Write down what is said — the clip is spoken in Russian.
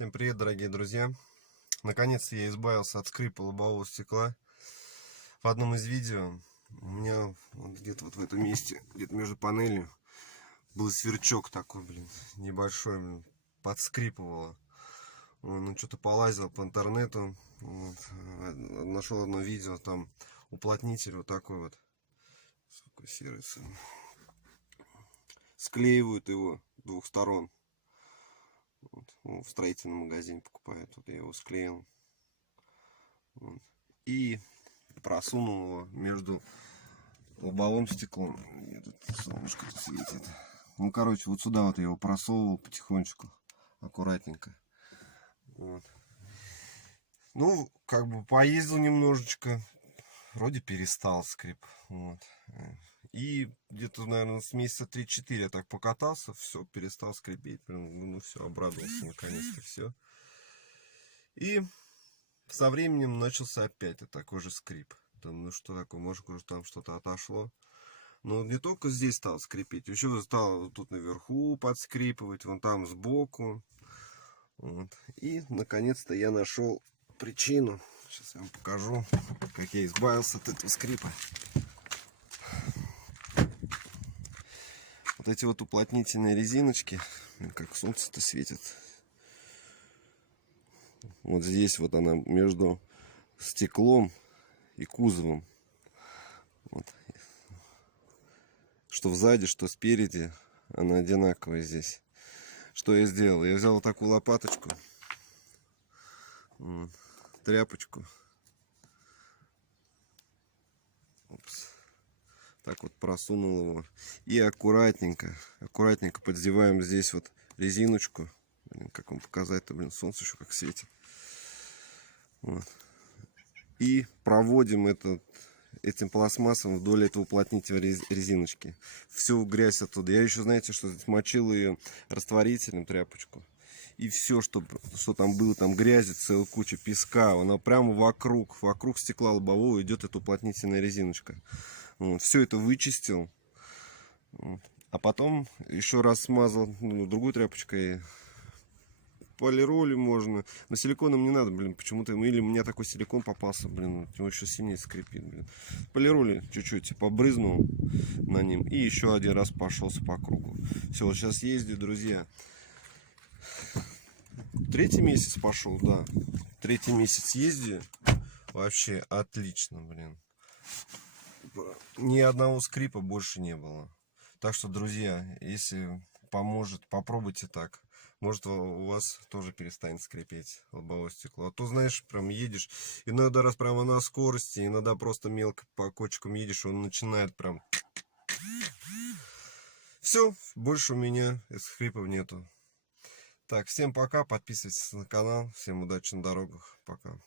Всем привет, дорогие друзья! Наконец-то я избавился от скрипа лобового стекла. В одном из видео у меня вот где-то вот в этом месте, где-то между панелью, был сверчок такой, небольшой, подскрипывало. Ну, что-то полазил по интернету, вот, нашел одно видео, там уплотнитель вот такой вот, фокусируется. Склеивают его с двух сторон. Вот, в строительном магазине покупают. Вот я его склеил. Вот. И просунул его между лобовым стеклом. Тут солнышко светит. Ну, короче, вот сюда вот я его просовывал потихонечку, аккуратненько. Вот. Ну, как бы поездил немножечко. Вроде перестал скрип. Вот. И где-то, наверное, с месяца 3-4 я так покатался, все, перестал скрипеть. Ну, все, обрадовался наконец-то, все. И со временем начался опять такой же скрип. Ну, что такое, может, уже там что-то отошло. Но не только здесь стал скрипеть, еще стал вот тут наверху подскрипывать, вон там сбоку. Вот. И, наконец-то, я нашел причину. Сейчас я вам покажу, как я избавился от этого скрипа. Вот эти вот уплотнительные резиночки, как солнце-то светит. Вот здесь вот она между стеклом и кузовом. Вот. Что сзади, что спереди, она одинаковая здесь. Что я сделал? Я взял вот такую лопаточку, вот, тряпочку. Опс. Так вот просунул его. И аккуратненько поддеваем здесь вот резиночку. Как вам показать-то, солнце еще как светит. Вот. И проводим этим пластмассом вдоль этого уплотнителя резиночки. Всю грязь оттуда. Я еще, знаете, что смочил ее растворителем, тряпочку. И все, что там было, там грязи, целая куча песка, она прямо вокруг стекла лобового идет эта уплотнительная резиночка. Вот, все это вычистил. Вот. А потом еще раз смазал другой тряпочкой. Полироли можно. Но силиконом не надо, почему-то. Или у меня такой силикон попался, его еще сильнее скрипит, Полироли чуть-чуть побрызнул на ним. И еще один раз пошелся по кругу. Все, вот сейчас ездю, друзья. 3-й месяц пошел, да. 3-й месяц ездию. Вообще отлично, Ни одного скрипа больше не было. Так что, друзья, если поможет, попробуйте так. Может, у вас тоже перестанет скрипеть лобовое стекло. А то, знаешь, прям едешь, иногда раз прямо на скорости, иногда просто мелко по кочкам едешь, он начинает прям... Все, больше у меня скрипов нету. Так, всем пока, подписывайтесь на канал, всем удачи на дорогах, пока.